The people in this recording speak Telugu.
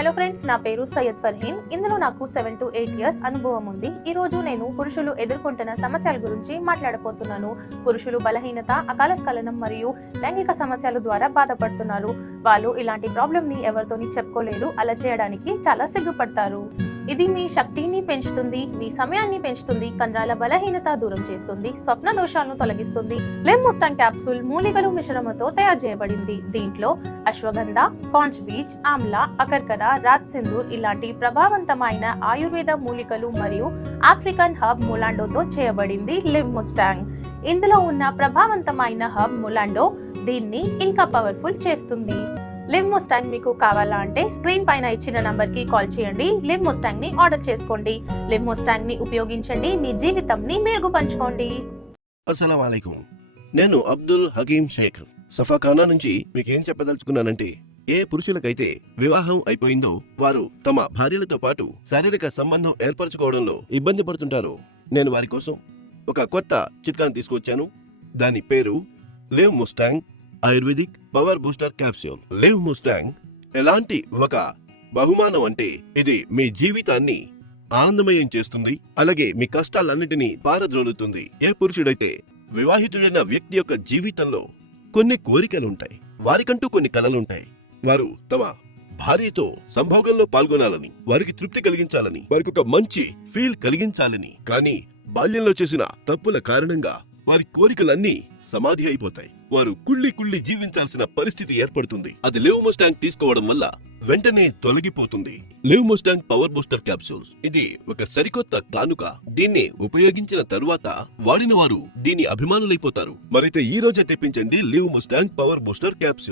హలో ఫ్రెండ్స్, నా పేరు సయ్యద్ ఫర్హీన్. ఇందులో నాకు 7 to 8 ఇయర్స్ అనుభవం ఉంది. ఈ రోజు నేను పురుషులు ఎదుర్కొంటున్న సమస్యల గురించి మాట్లాడబోతున్నాను. పురుషులు బలహీనత, అకాల స్ఖలనం మరియు లైంగిక సమస్యల ద్వారా బాధపడుతున్నారు. వాళ్ళు ఇలాంటి ప్రాబ్లమ్ ని ఎవరితోని చెప్పుకోలేరు, అలా చేయడానికి చాలా సిగ్గుపడతారు. ఇది మీ శక్తిని పెంచుతుంది, మీ సమయాన్ని పెంచుతుంది, కండరాల బలహీనత దూరం చేస్తుంది, స్వప్న దోషాలను తొలగిస్తుంది. లివ్ ముస్టాంగ్ క్యాప్సూల్ మూలికలు మిశ్రమంతో తయారు చేయబడింది. దీంట్లో అశ్వగంధ, కాంచ్ బీచ్, ఆమ్లా, అకర్కర, రాజ్ సింధూర్ ఇలాంటి ప్రభావవంతమైన ఆయుర్వేద మూలికలు మరియు ఆఫ్రికన్ హర్బ్ మొలాండోతో చేయబడింది లివ్ ముస్టాంగ్. ఇందులో ఉన్న ప్రభావవంతమైన హర్బ్ మొలాండో దీన్ని ఇంకా పవర్ఫుల్ చేస్తుంది. లివ్ ముస్టాంగ్ మీకు కావాలా అంటే స్క్రీన్ పైన ఇచ్చిన నంబర్ కి కాల్ చేయండి. లివ్ ముస్టాంగ్ ని ఆర్డర్ చేసుకోండి. లివ్ ముస్టాంగ్ ని ఉపయోగించండి, మీ జీవితంని మెరుగుపంచుకోండి. అస్సలాము అలైకుం. నేను అబ్దుల్ హకీం షేక్ సఫాఖానా నుంచి మీకేం చెప్పదలుచుకున్నానంటే, ఏ పురుషులకైతే వివాహం అయిపోయిందో వారు తమ భార్యలతో పాటు శారీరక సంబంధం ఏర్పరచుకోవడంలో ఇబ్బంది పడుతుంటారు. నేను వారి కోసం ఒక కొత్త చిట్కాను తీసుకొచ్చాను. దాని పేరు live Mustang ayurvedic power booster capsule. Live Mustang ఎలాంటి ఒక బహుమానం అంటే, ఇది మీ జీవితాన్ని ఆనందమయం చేస్తుంది, అలాగే మీ కష్టాలన్నిటినీ పారద్రోలుతుంది. ఏ పురుషుడైతే వివాహితుడైన వ్యక్తి యొక్క జీవితంలో కొన్ని కోరికలుంటాయి, వారికంటూ కొన్ని కలలుంటాయి. వారు తమ భార్యతో సంభోగంలో పాల్గొనాలని, వారికి తృప్తి కలిగించాలని, వారికి ఒక మంచి ఫీల్ కలిగించాలని, కానీ బాల్యంలో చేసిన తప్పుల కారణంగా వారి కోరికలన్నీ సమాధి అయిపోతాయి. వారు కుళ్ళి జీవించాల్సిన పరిస్థితి ఏర్పడుతుంది. అది లివ్ ముస్టాంగ్ తీసుకోవడం వల్ల వెంటనే తొలగిపోతుంది. Live mustang power booster capsules ఇది ఒక సరికొత్త కానుక. దీన్ని ఉపయోగించిన తరువాత వాడిన వారు దీని అభిమానులైపోతారు. మరైతే ఈ రోజే తెప్పించండి live mustang power booster capsule.